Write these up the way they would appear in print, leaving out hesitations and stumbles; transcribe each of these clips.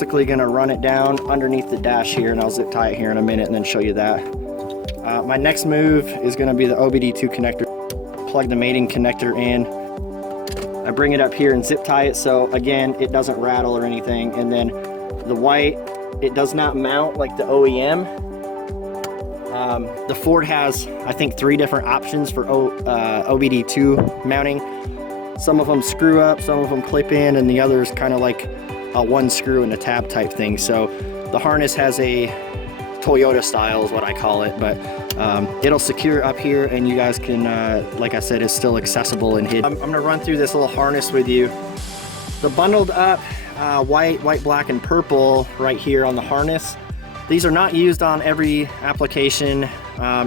basically going to run it down underneath the dash here, and I'll zip tie it here in a minute and then show you that. My next move is going to be the OBD2 connector. Plug the mating connector in. I bring it up here and zip tie it, so again, it doesn't rattle or anything. And then the white, it does not mount like the OEM. The Ford has, I think, 3 different options for OBD2 mounting. Some of them screw up, some of them clip in, and the others kind of like a 1 screw and a tab type thing. So the harness has a Toyota style is what I call it, but it'll secure up here, and you guys can, like I said, it's still accessible and hidden. I'm gonna run through this little harness with you. The bundled up white, black, and purple right here on the harness. These are not used on every application.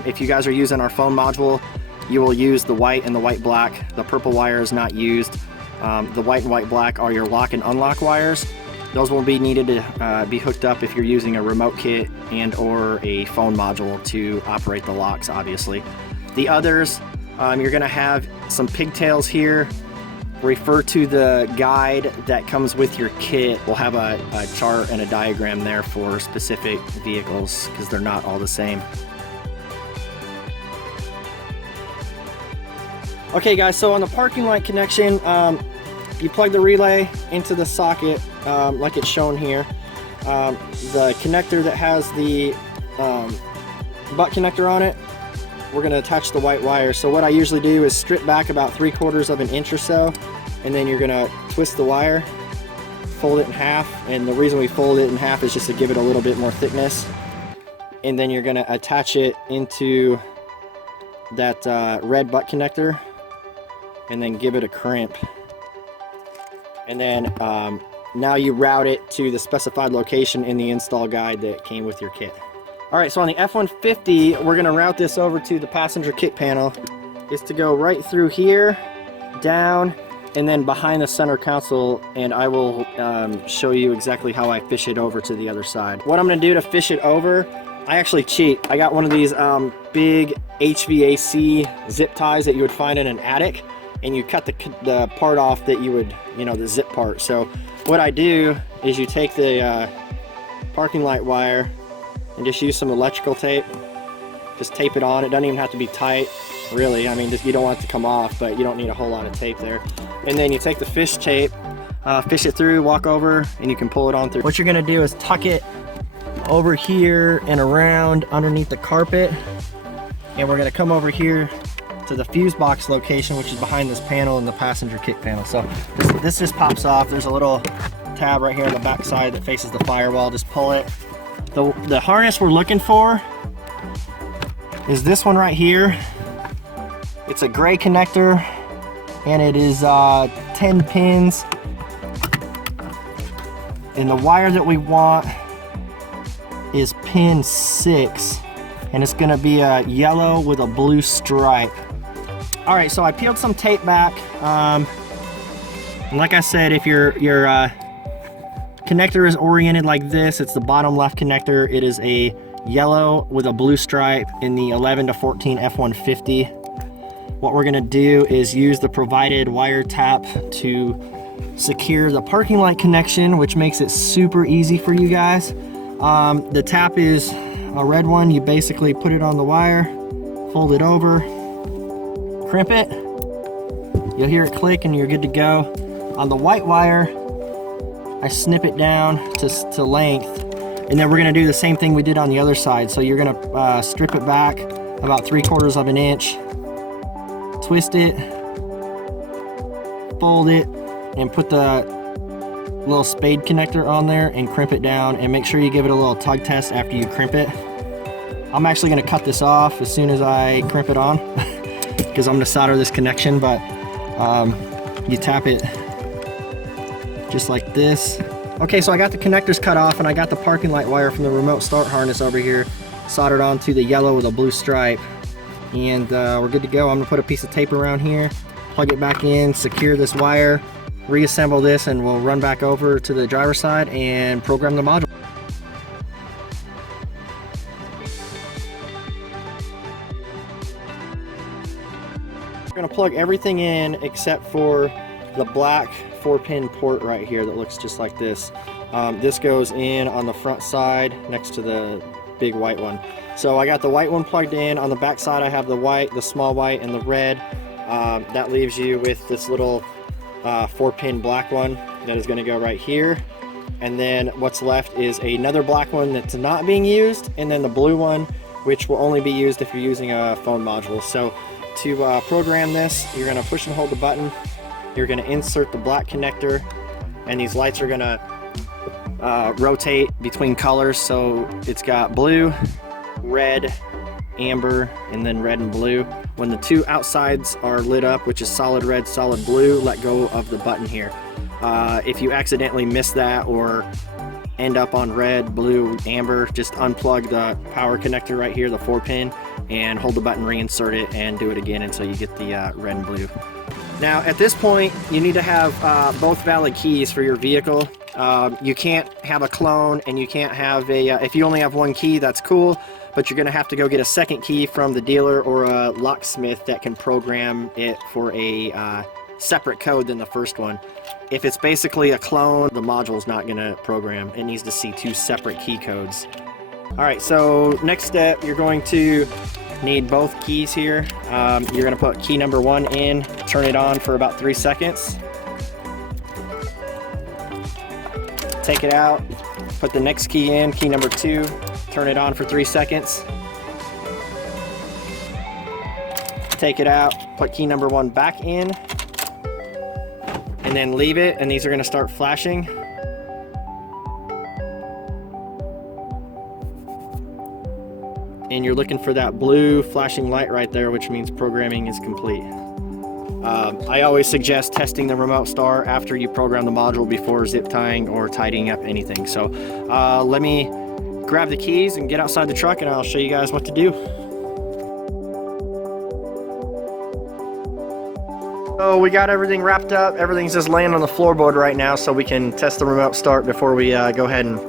If you guys are using our phone module, you will use the white and the white black. The purple wire is not used. The white and white black are your lock and unlock wires. Those will be needed to be hooked up if you're using a remote kit and or a phone module to operate the locks, obviously. The others, you're gonna have some pigtails here. Refer to the guide that comes with your kit. We'll have a chart and a diagram there for specific vehicles because they're not all the same. Okay guys, so on the parking light connection, you plug the relay into the socket like it's shown here. The connector that has the butt connector on it, we're going to attach the white wire. So what I usually do is strip back about 3/4 of an inch or so, and then you're going to twist the wire, fold it in half, and the reason we fold it in half is just to give it a little bit more thickness. And then you're going to attach it into that red butt connector and then give it a crimp. And then now you route it to the specified location in the install guide that came with your kit. All right, so on the F-150, we're gonna route this over to the passenger kick panel. It's to go right through here, down, and then behind the center console, and I will show you exactly how I fish it over to the other side. What I'm gonna do to fish it over, I actually cheat. I got one of these big HVAC zip ties that you would find in an attic, and you cut the part off that you would, the zip part. So what I do is you take the parking light wire and just use some electrical tape. Just tape it on. It doesn't even have to be tight, really. I mean, you don't want it to come off, but you don't need a whole lot of tape there. And then you take the fish tape, fish it through, walk over, and you can pull it on through. What you're gonna do is tuck it over here and around underneath the carpet. And we're gonna come over here to the fuse box location, which is behind this panel in the passenger kick panel. So this just pops off. There's a little tab right here on the back side that faces the firewall. Just pull it. The harness we're looking for is this one right here. It's a gray connector, and it is 10 pins. And the wire that we want is pin 6, and it's gonna be a yellow with a blue stripe. All right, so I peeled some tape back. And like I said, if your connector is oriented like this, it's the bottom left connector. It is a yellow with a blue stripe in the 11 to 14 F-150. What we're gonna do is use the provided wire tap to secure the parking light connection, which makes it super easy for you guys. The tap is a red one. You basically put it on the wire, fold it over, crimp it. You'll hear it click and you're good to go. On the white wire, I snip it down to length, and then we're gonna do the same thing we did on the other side. So you're gonna strip it back about 3/4 of an inch, twist it, fold it, and put the little spade connector on there and crimp it down, and make sure you give it a little tug test after you crimp it. I'm actually gonna cut this off as soon as I crimp it on because I'm gonna solder this connection, but you tap it just like this. Okay, so I got the connectors cut off, and I got the parking light wire from the remote start harness over here soldered onto the yellow with a blue stripe, and we're good to go. I'm gonna put a piece of tape around here, plug it back in, secure this wire, reassemble this, and we'll run back over to the driver's side and program the module. We're gonna plug everything in except for the black 4-pin port right here that looks just like this. This goes in on the front side next to the big white one. So I got the white one plugged in. On the back side I have the white, the small white, and the red. That leaves you with this little 4-pin black one that is going to go right here. And then what's left is another black one that's not being used, and then the blue one, which will only be used if you're using a phone module. So to program this, you're going to push and hold the button. You're going to insert the black connector, and these lights are going to rotate between colors. So it's got blue, red, amber, and then red and blue. When the two outsides are lit up, which is solid red, solid blue, let go of the button here. If you accidentally miss that or end up on red, blue, amber, just unplug the power connector right here, the 4-pin, and hold the button, reinsert it, and do it again until you get the red and blue. Now at this point you need to have both valid keys for your vehicle. You can't have a clone, and you can't have a if you only have one key, that's cool, but you're gonna have to go get a second key from the dealer or a locksmith that can program it for a separate code than the first one. If it's basically a clone, the module's not gonna program. It needs to see 2 separate key codes. Alright, so next step, you're going to need both keys here. You're gonna put key number 1 in, turn it on for about 3 seconds. Take it out, put the next key in, key number 2, turn it on for 3 seconds. Take it out, put key number 1 back in, and then leave it, and these are going to start flashing. And you're looking for that blue flashing light right there, which means programming is complete. I always suggest testing the remote start after you program the module before zip tying or tidying up anything. So let me grab the keys and get outside the truck, and I'll show you guys what to do. So we got everything wrapped up. Everything's just laying on the floorboard right now, so we can test the remote start before we go ahead and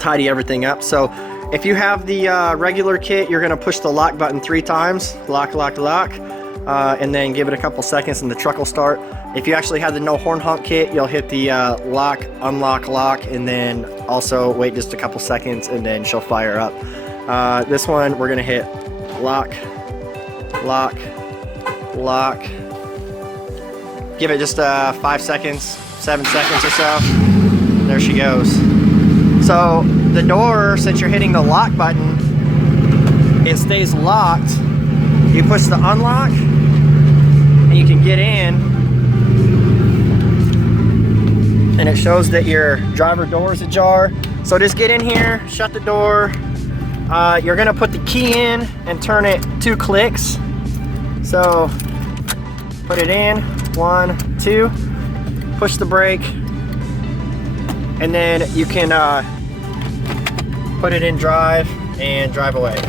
tidy everything up. So if you have the regular kit, you're going to push the lock button 3 times. Lock, lock, lock. And then give it a couple seconds and the truck will start. If you actually have the no horn honk kit, you'll hit the lock, unlock, lock, and then also wait just a couple seconds, and then she'll fire up. This one, we're going to hit lock, lock, lock. Give it just 5 seconds, 7 seconds or so. There she goes. So the door, since you're hitting the lock button, it stays locked. You push the unlock and you can get in, and it shows that your driver door is ajar. So just get in here, shut the door. You're gonna put the key in and turn it 2 clicks. So put it in, 1, 2, push the brake, and then you can put it in drive and drive away.